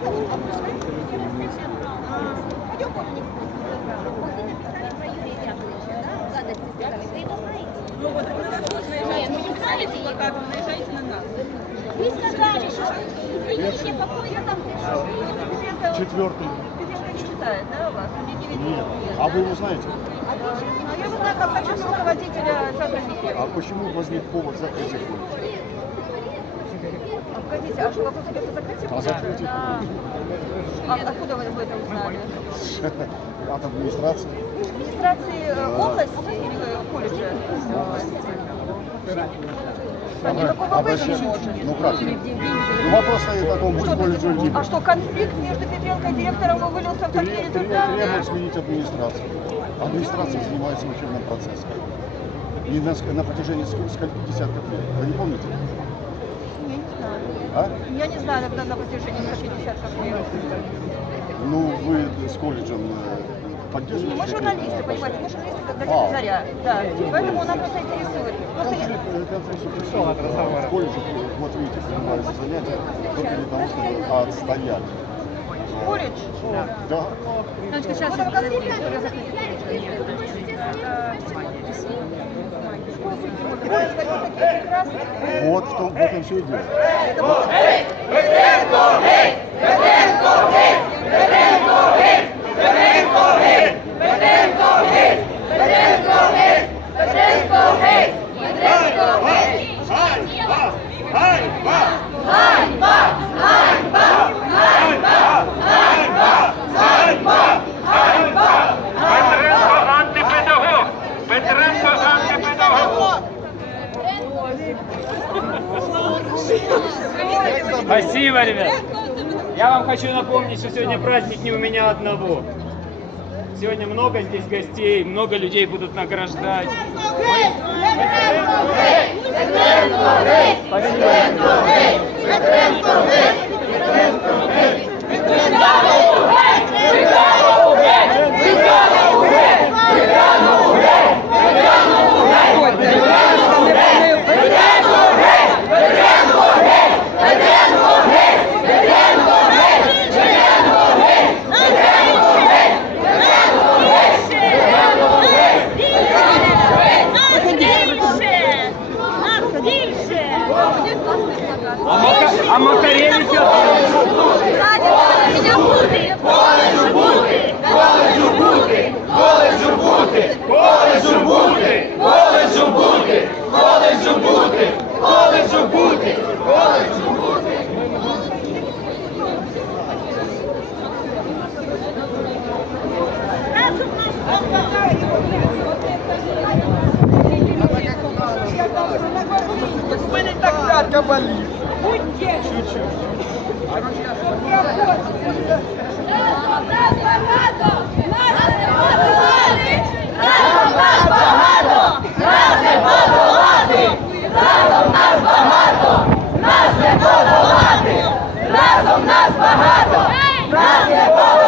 Ну вот, вы наезжаете на плакат, вы наезжаете на нас. Вы сказали, что извините, какой я там пришел. Четвертый. Где читает, да, у вас? Или не Нет. А вы его знаете? А я вот знаю, как хочу руководителя Центра. А почему возник повод закрыть колледж? А погодите, а что, вопрос идет о закрытии? О закрытии Да. А откуда вы об этом узнали? От администрации. Администрации э, области или э, колледжа? Никакого. Ну как? Ну вопрос стоит о том, будет колледж или А что, конфликт между Петренко и директором вылился в такие результаты? Требует сменить администрацию. Администрация занимается учебным процессом. И на, на протяжении ск- скольких десятков лет. Вы не помните? Я не знаю. А? Я не знаю, на, на протяжении 150 лет. Ну, вы с колледжем э, поддерживаете? Мы журналисты, понимаете, мы журналисты как А. газета «Заря». Да, поэтому нам просто интересует. Просто я-. В колледже, вот видите, принимаются занятия только для того, чтобы отстоять. колледж. Да. Вот это конфликт, который закрыт. Ой, какие такие прекрасные. Вот в том, в этом все и дело. Спасибо, ребят. Я вам хочу напомнить, что сегодня праздник не у меня одного. Сегодня много здесь гостей, много людей будут награждать. А, Чуть-чуть. Разом нас багато! Нас не подолати!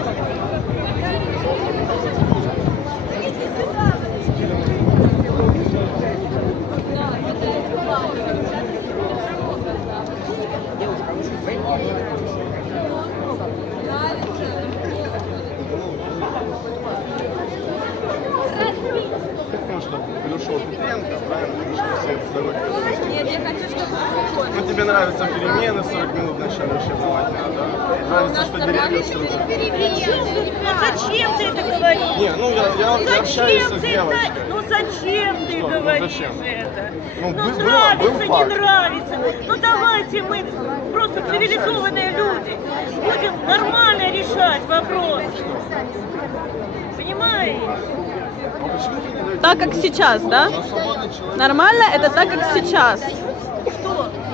пришел Петренко, правильно, решил все здоровье. Нет, я хочу, чтобы Ну, тебе нравятся перемены, 40 минут в начале учебного дня, да? Нравится, что деревья строгают. Ну зачем ты это говоришь? Не, ну я, я, я общаюсь Зачем с ты девочкой. Ну зачем ты Что, ну говоришь зачем? это? Ну, Ну, был- был- нравится, был не факт. нравится. Ну давайте мы просто цивилизованные люди будем нормально решать вопросы. Понимаете? Так как сейчас, да? Нормально это так, как сейчас.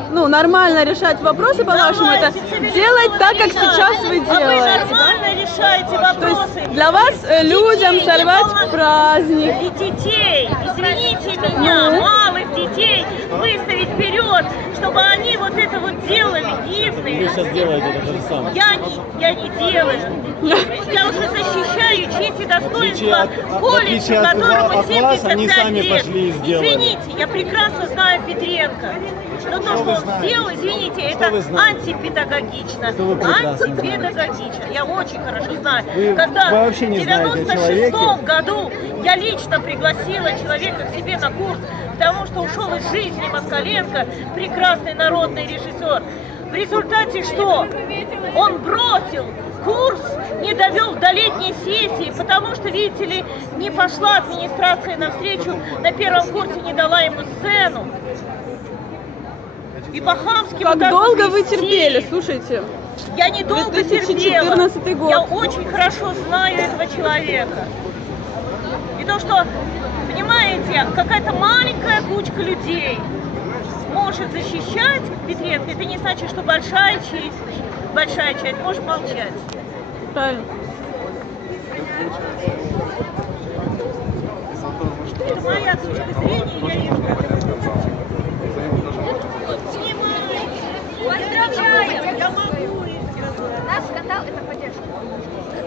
Ну, нормально решать вопросы, по-вашему, это делать так, как сейчас вы. А вы делаете. нормально решаете То вопросы. есть для вас э, людям Детей сорвать праздник. И детей, извините меня, Ну? малых детей выставить вперед, чтобы они вот это вот делали гимны. Вы сейчас делаете это же самое. Я не, я не делаю. Я уже защищаю отличие достоинство от- колледжа, от которому вас, 75 они сами лет. пошли и сделали. Извините, я прекрасно знаю Петренко. Но то, Что что вы он знаете? сделал, извините, Что это антипедагогично. Что Антипедагогично. Я очень хорошо знаю. Вы Когда вообще не в знаете о 96 человеке? году я лично пригласила человека к себе на курс, потому что ушел из жизни Москаленко, прекрасный народный режиссер. В результате что? Он бросил курс, не довел до летней сессии, потому что, видите ли, не пошла администрация навстречу, на первом курсе не дала ему сцену. И по-хамски Как вот долго вы терпели, слушайте. Я недолго 2014 терпела. год. Я очень хорошо знаю этого человека. И то, что, понимаете, какая-то маленькая кучка людей может защищать Петренко, это не значит, что большая часть, большая часть может молчать. Правильно. Это моя точка зрения, я вижу, как это Снимайте. Поздравляем! Я могу их сказать. Наш скандал это поддержка.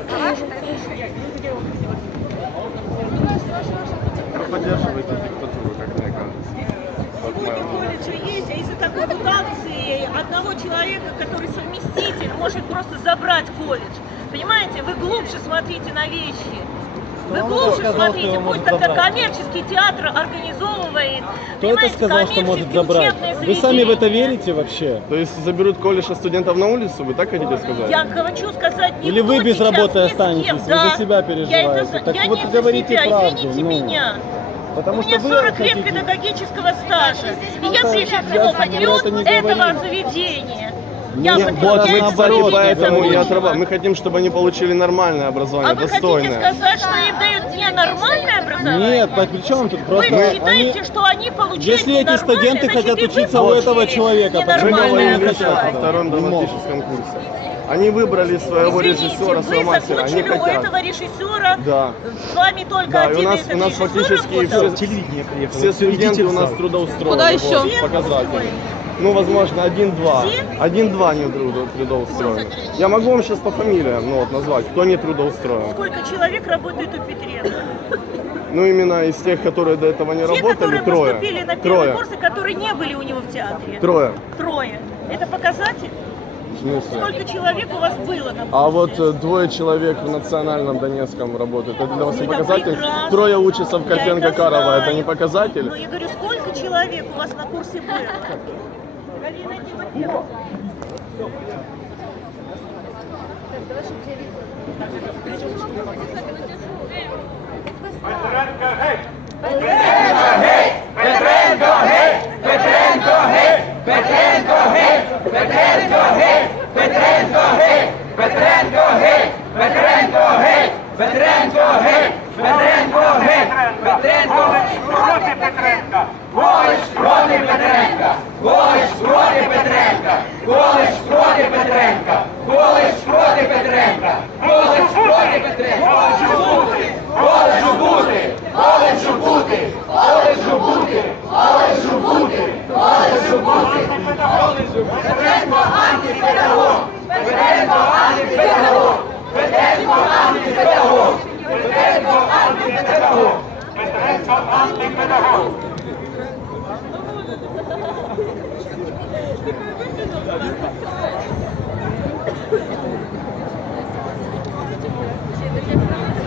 А ваш это Вы поддерживаете диктатуру, как мне кажется. Вот Будет мое мнение. колледж есть, а из-за такой мутации одного человека, который совместитель, может просто забрать колледж. Понимаете, вы глубже смотрите на вещи. Вы Кто глубже сказал, смотрите, пусть тогда коммерческий театр организовывает. Кто это сказал, что может забрать? Вы сами в это верите вообще? То есть заберут колледж а студентов на улицу, вы так хотите сказать? Я хочу сказать, никто Или вы без работы останетесь, вы за себя Я, переживаете. это, за- Так я вот не за говорите себя, правду, извините ну. меня. Потому У что меня вы 40 лет педагогического стажа. И я я это патриот этого заведения. Нет, Я патриот Вот мы, наоборот, кстати, поэтому Заводчего. отрабатываем. Мы хотим, чтобы они получили нормальное образование, А вы хотите достойное. сказать, что им дают ненормальное образование? Нет, так при чем тут? Вы Просто считаете, они... что они получают Если эти студенты хотят вы учиться у этого человека, почему они не хотят сейчас о этого? втором драматическом курсе. Они выбрали своего Извините, режиссера, своего вы мастера, они закончили у хотят. этого режиссера, Да. с вами только Да, и у один нас, у нас фактически все, Телевидение приехало. все студенты у нас трудоустроены. Куда вот, еще? Показатель. Ну, возможно, один-два. Один-два не трудо- трудоустроены. Я могу вам сейчас по фамилиям ну, вот, назвать, кто не трудоустроен. Сколько человек работает у Петренко? Ну, именно из тех, которые до этого не Те, работали, которые трое. поступили на первый Трое. курс, и которые не были у него в театре. Трое. Трое. Это показатель? В смысле? Сколько человек у вас было на курсе? А вот э, двое человек в национальном Донецком работают. Это для вас не Это показатель? прекрасно. Трое учатся в Я Карпенко это Карова. Это не показатель? Ну, я говорю, сколько человек у вас на курсе было? Галина Тимофеевна. Петренко геть! Петренко! Петренка! Голиш проти Петренка! Голиш бути! Голиш бути! Голиш бути! Голиш бути! Голиш бути! Голиш бути! Петренко антипедагог! Петренко антипедагог! Петренко антипедагог! Петренко антипедагог! Петренко антипедагог! Teşekkür ederim.